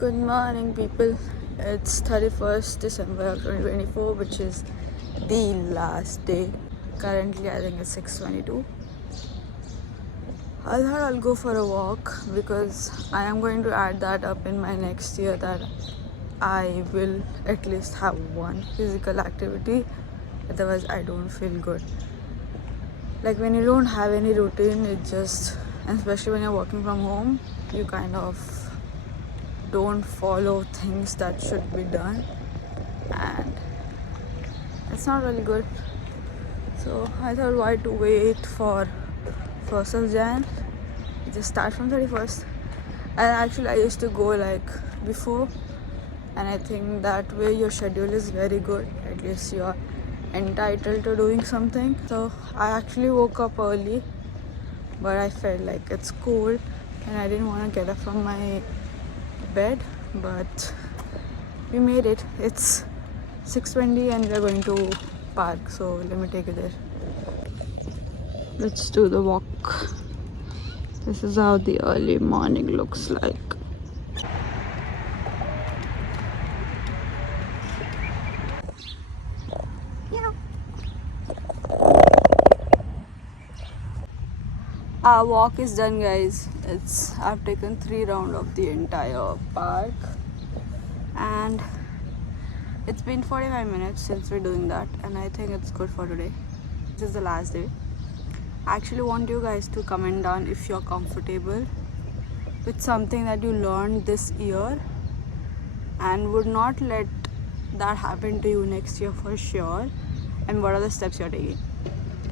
Good morning, people. It's 31st December of 2024, which is the last day. Currently, I think it's 6:22. I thought I'll go for a walk because I am going to add that up in my next year that I will at least have one physical activity. Otherwise, I don't feel good. Like when you don't have any routine, it just, and especially when you're working from home, you kind of don't follow things that should be done, and it's not really good. So I thought, why to wait for 1st of Jan? Just start from 31st. And actually I used to go like before, and I think that way your schedule is very good. At least you are entitled to doing something. So I actually woke up early, but I felt like it's cold and I didn't want to get up from my bed, but we made it. It's 6:20 and we're going to park, so let me take you there. Let's do the walk. This is how the early morning looks like. Our walk is done, guys. I've taken 3 rounds of the entire park, and it's been 45 minutes since we're doing that, and I think it's good for today. This is the last day. I actually want you guys to comment down if you're comfortable with something that you learned this year and would not let that happen to you next year for sure, and what are the steps you're taking,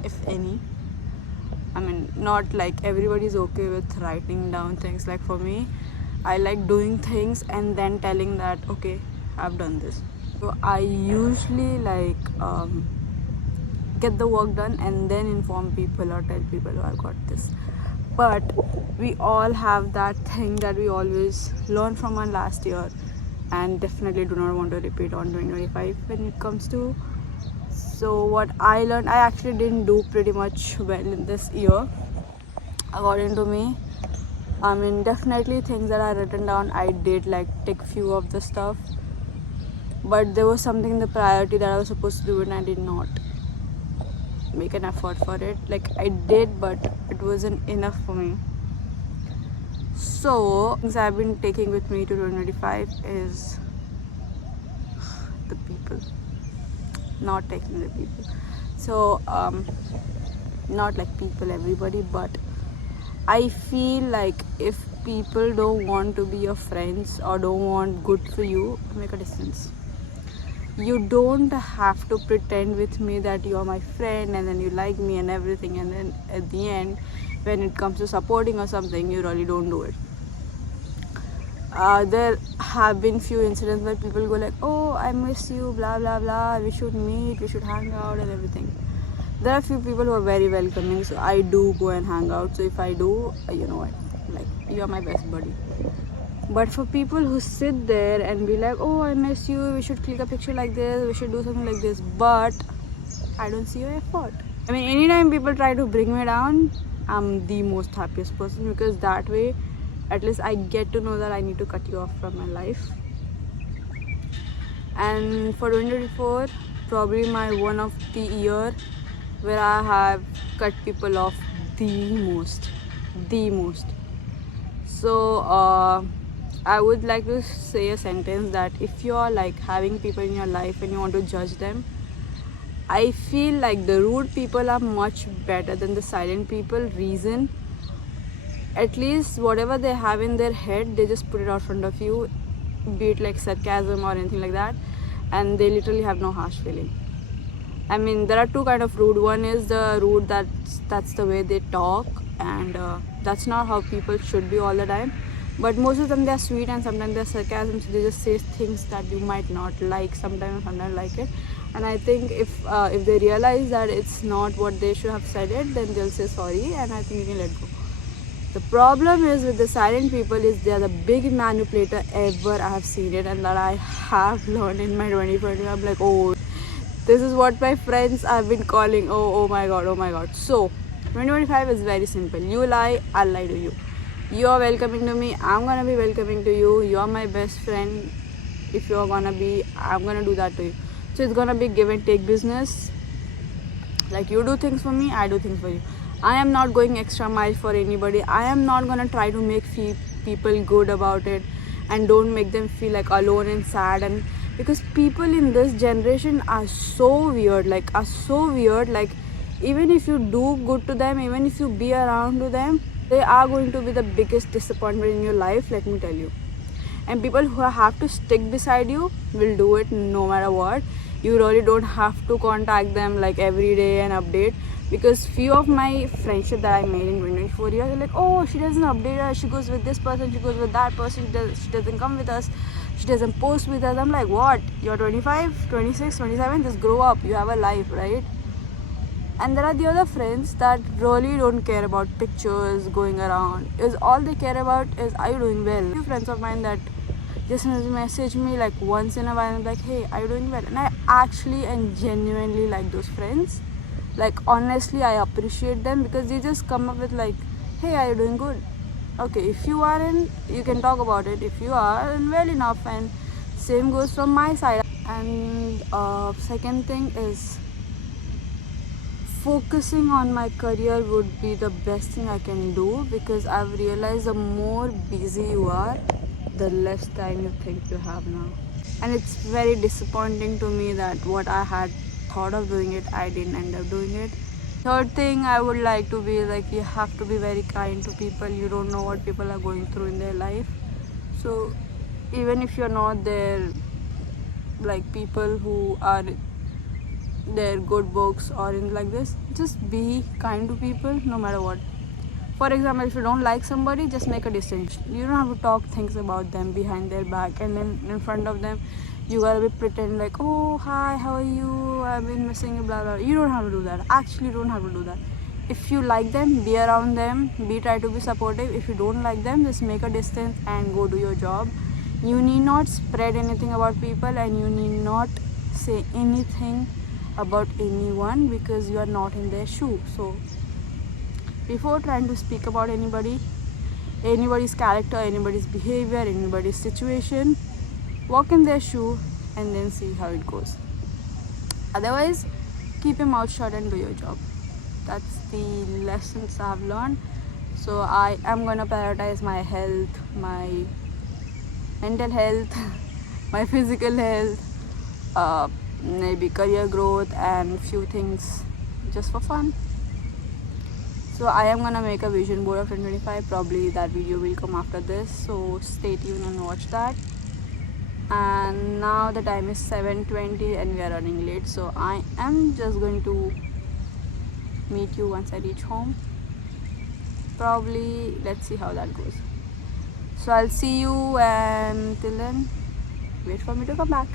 if any. I mean, not like everybody's okay with writing down things. Like for me, I like doing things and then telling that, okay, I've done this. So I usually get the work done and then inform people or tell people, oh, I've got this. But we all have that thing that we always learn from our last year and definitely do not want to repeat on 2025 when it comes to. So what I learned, I actually didn't do pretty much well in this year, according to me. I mean, definitely things that I written down, I did like take few of the stuff, but there was something in the priority that I was supposed to do and I did not make an effort for it. Like I did, but it wasn't enough for me. So things I've been taking with me to 2025 is the people, not taking the people. So not like people, everybody, but I feel like if people don't want to be your friends or don't want good for you, make a distance. You don't have to pretend with me that you're my friend and then you like me and everything, and then at the end when it comes to supporting or something, you really don't do it. There have been few incidents where people go like, oh, I miss you, blah blah blah, we should meet, we should hang out and everything. There are few people who are very welcoming, so I do go and hang out. So if I do, you know what, like, you're my best buddy. But for people who sit there and be like, oh, I miss you, we should click a picture like this, we should do something like this, but I don't see your effort. I mean, anytime people try to bring me down, I'm the most happiest person, because that way at least I get to know that I need to cut you off from my life. And for 2024, probably my one of the year where I have cut people off the most. So I would like to say a sentence that if you're like having people in your life and you want to judge them, I feel like the rude people are much better than the silent people. Reason, at least whatever they have in their head, they just put it out front of you, be it like sarcasm or anything like that, and they literally have no harsh feeling. I mean, there are two kind of rude. One is the rude that's the way they talk, and that's not how people should be all the time. But most of them, they're sweet, and sometimes they're sarcasm, so they just say things that you might not like sometimes like it. And I think if they realize that it's not what they should have said it, then they'll say sorry, and I think you can let go. The problem is with the silent people is they are the big manipulator ever I have seen it, and that I have learned in my 2020. I'm like, oh, this is what my friends have been calling. Oh my god. So 2025 is very simple. You lie, I'll lie to you. You are welcoming to me, I'm gonna be welcoming to you. You're my best friend. If you're gonna be, I'm gonna do that to you. So it's gonna be give and take business. Like you do things for me, I do things for you. I am not going extra mile for anybody. I am not gonna try to make people good about it and don't make them feel like alone and sad. And because people in this generation are so weird, like even if you do good to them, even if you be around to them, they are going to be the biggest disappointment in your life, let me tell you. And people who have to stick beside you will do it no matter what. You really don't have to contact them like every day and update, because few of my friendship that I made in 24 years are like, oh, she doesn't update us, she goes with this person, she goes with that person, she doesn't come with us, she doesn't post with us. I'm like, what? You're 25, 26, 27, just grow up, you have a life, right? And there are the other friends that really don't care about pictures going around. Is all they care about is, are you doing well? Few friends of mine that just message me like once in a while and like, hey, are you doing well? And I actually and genuinely like those friends. Like honestly, I appreciate them because they just come up with like, hey, are you doing good? Okay, if you aren't, you can talk about it. If you are, then well enough. And same goes from my side. And second thing is, focusing on my career would be the best thing I can do, because I've realized the more busy you are, the less time you think you have now. And it's very disappointing to me that what I had thought of doing it, I didn't end up doing it. Third thing I would like to be like, you have to be very kind to people. You don't know what people are going through in their life. So even if you're not there, like people who are their good books or in like this, just be kind to people no matter what. For example, if you don't like somebody, just make a distance. You don't have to talk things about them behind their back, and then in front of them you gotta be pretend like, oh hi, how are you, I've been missing you, blah blah. You don't have to do that. Actually, you don't have to do that. If you like them, be around them, try to be supportive. If you don't like them, just make a distance and go do your job. You need not spread anything about people, and you need not say anything about anyone because you are not in their shoe. So before trying to speak about anybody's character, anybody's behavior, anybody's situation, walk in their shoe and then see how it goes. Otherwise, keep your mouth shut and do your job. That's the lessons I've learned. So I am gonna prioritize my health, my mental health, my physical health, maybe career growth and few things just for fun. So I am gonna make a vision board of 2025. Probably that video will come after this, so stay tuned and watch that. And now the time is 7:20 and we are running late, so I am just going to meet you once I reach home. Probably, let's see how that goes. So I'll see you, and till then wait for me to come back.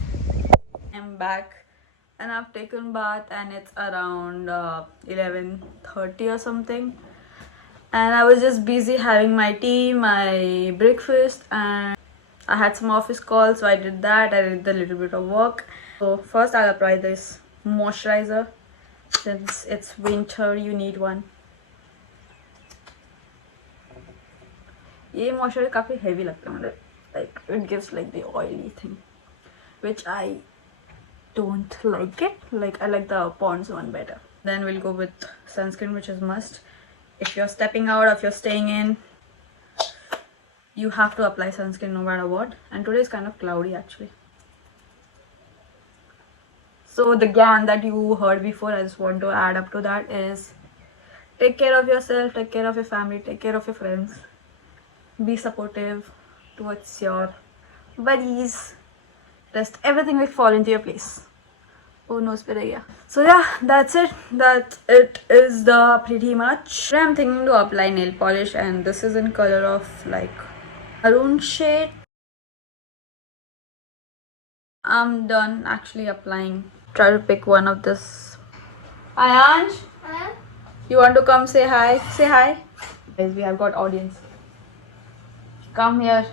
I'm back and I've taken bath, and it's around 11:30 or something, and I was just busy having my tea, my breakfast, and I had some office calls, so I did that. I did a little bit of work. So first I'll apply this moisturizer. Since it's winter, you need one. ये moisturizer काफी heavy लगता है मुझे, like it gives like the oily thing, which I don't like it. Like I like the Pond's one better. Then we'll go with sunscreen, which is must. If you're stepping out, if you're staying in, you have to apply sunscreen no matter what. And today is kind of cloudy actually. So the gyan that you heard before, I just want to add up to that is, take care of yourself, take care of your family, take care of your friends. Be supportive towards your buddies. Rest everything will fall into your place. Oh no, so yeah, that's it. That it is the pretty much. Today I'm thinking to apply nail polish, and this is in color of like maroon shade. I'm done actually applying. Try to pick one of this. Hi Anj. Huh? You want to come say hi? Say hi. Guys, we have got audience. Come here.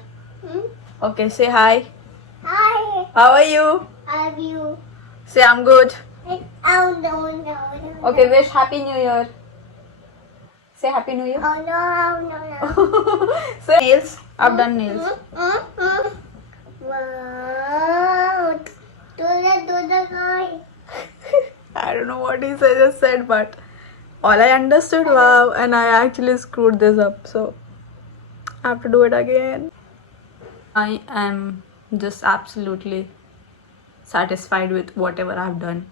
Okay, say hi. Hi. How are you? I love you. Say I'm good. Oh no. Okay, wish Happy New Year. Say Happy New Year. Oh no. Say nails. I've done nails. Wow. Do the guy. I don't know what he just said, but all I understood, wow, and I actually screwed this up, so I have to do it again. I am just absolutely satisfied with whatever I've done.